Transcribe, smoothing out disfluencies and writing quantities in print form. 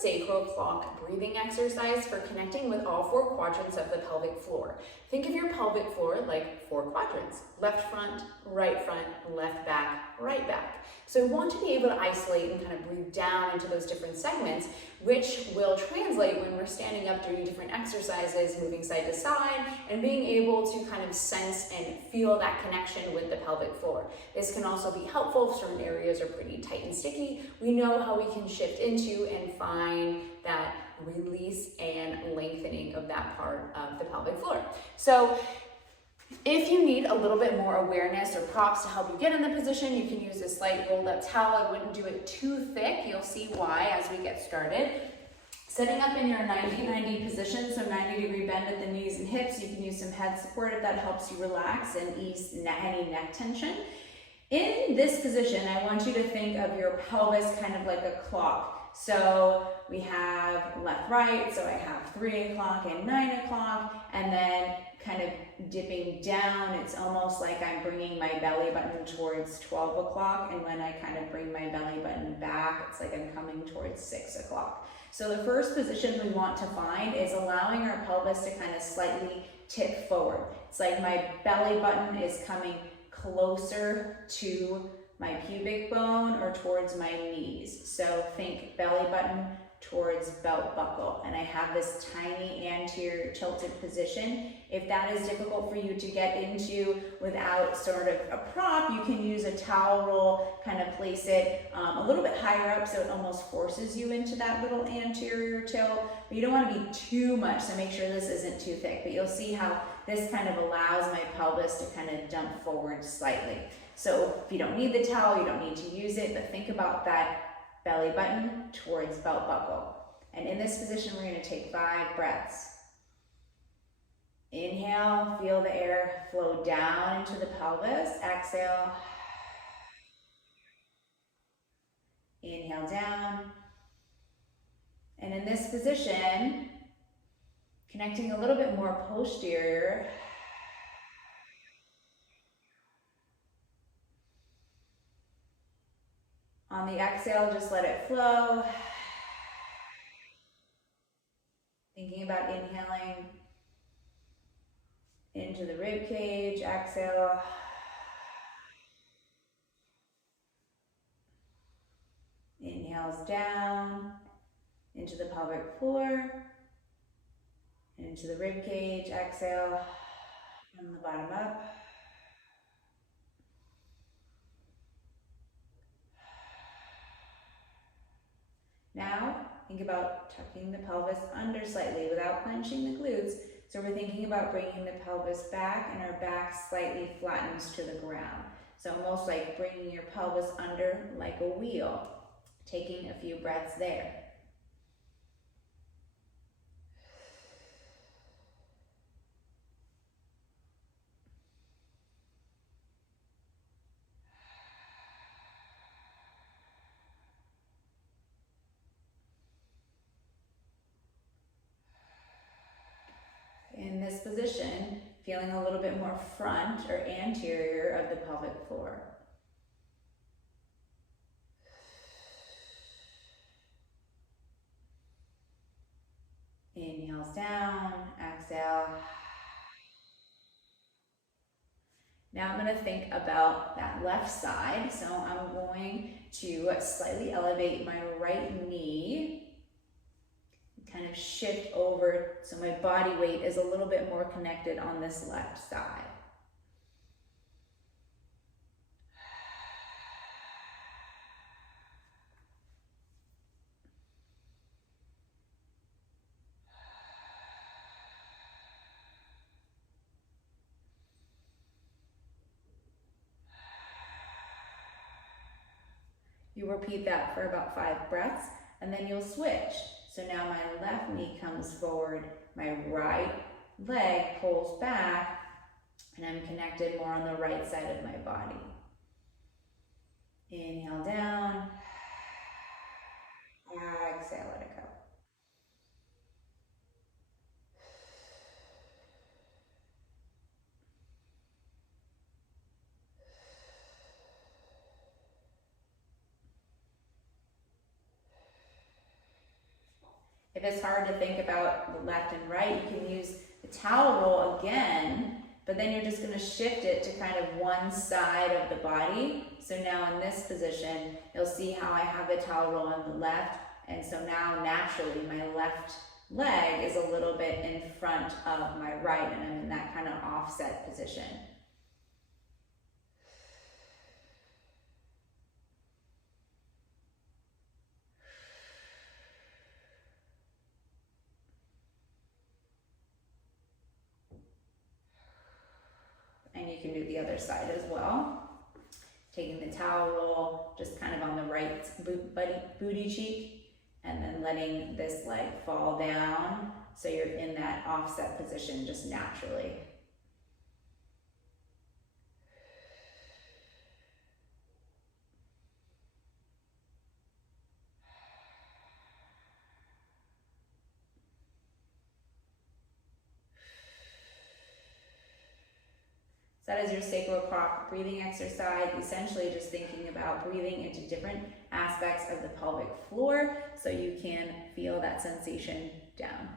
Sacral Clock breathing exercise for connecting with all four quadrants of the pelvic floor. Think of your pelvic floor like four quadrants: left front, left back, right back. So we want to be able to isolate and kind of breathe down into those different segments, which will translate when we're standing up doing different exercises, moving side to side, and being able to kind of sense and feel that connection with the pelvic floor. This can also be helpful if certain areas are pretty tight and sticky. We know how we can shift into and find that release and lengthening of that part of the pelvic floor. So if you need a little bit more awareness or props to help you get in the position, you can use a slight rolled up towel. I wouldn't do it too thick. You'll see why as we get started. Setting up in your 90-90 position, so 90-degree bend at the knees and hips. You can use some head support if that helps you relax and ease any neck tension. In this position, I want you to think of your pelvis kind of like a clock. So we have left, right, so I have 3 o'clock and 9 o'clock, and then kind of dipping down, it's almost like I'm bringing my belly button towards 12 o'clock, and when I kind of bring my belly button back, it's like I'm coming towards 6 o'clock. So the first position we want to find is allowing our pelvis to kind of slightly tip forward. It's like my belly button is coming closer to my pubic bone or towards my knees. So think belly button towards belt buckle, and I have this tiny anterior tilted position. If that is difficult for you to get into without sort of a prop, you can use a towel roll, kind of place it a little bit higher up so it almost forces you into that little anterior tilt, but you don't want to be too much, so make sure this isn't too thick. But you'll see how this kind of allows my pelvis to kind of dump forward slightly. So if you don't need the towel, you don't need to use it, but think about that belly button towards belt buckle. And in this position, we're going to take 5 breaths. Inhale, feel the air flow down into the pelvis. Exhale. Inhale down. And in this position, connecting a little bit more posterior. On the exhale, just let it flow. Thinking about inhaling into the rib cage, exhale. Inhales down into the pelvic floor, into the rib cage, exhale, from the bottom up. Now, think about tucking the pelvis under slightly without clenching the glutes. So we're thinking about bringing the pelvis back, and our back slightly flattens to the ground. So almost like bringing your pelvis under like a wheel, taking a few breaths there. In this position, feeling a little bit more front or anterior of the pelvic floor. Inhales down, exhale. Now I'm going to think about that left side. So I'm going to slightly elevate my right knee, kind of shift over so my body weight is a little bit more connected on this left side. You repeat that for about 5 breaths, and then you'll switch. So now my left knee comes forward, my right leg pulls back, and I'm connected more on the right side of my body. Inhale down, exhale, let it go. If it's hard to think about the left and right, you can use the towel roll again, but then you're just going to shift it to kind of one side of the body. So now in this position, you'll see how I have the towel roll on the left, and so now naturally my left leg is a little bit in front of my right, and I'm in that kind of offset position. And you can do the other side as well. Taking the towel roll just kind of on the right booty cheek, and then letting this leg fall down so you're in that offset position just naturally. That is your sacral clock breathing exercise, essentially just thinking about breathing into different aspects of the pelvic floor so you can feel that sensation down.